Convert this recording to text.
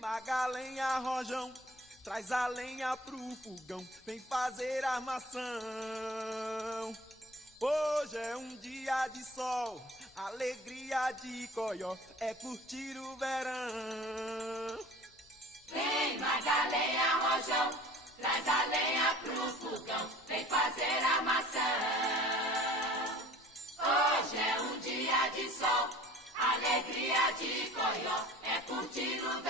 Magalenha, Rojão, traz a lenha pro fogão, vem fazer armação. Hoje é um dia de sol, alegria de Coió, é curtir o verão. Vem, Magalenha, Rojão, traz a lenha pro fogão, vem fazer armação. Hoje é um dia de sol, alegria de Coió, é curtir o verão.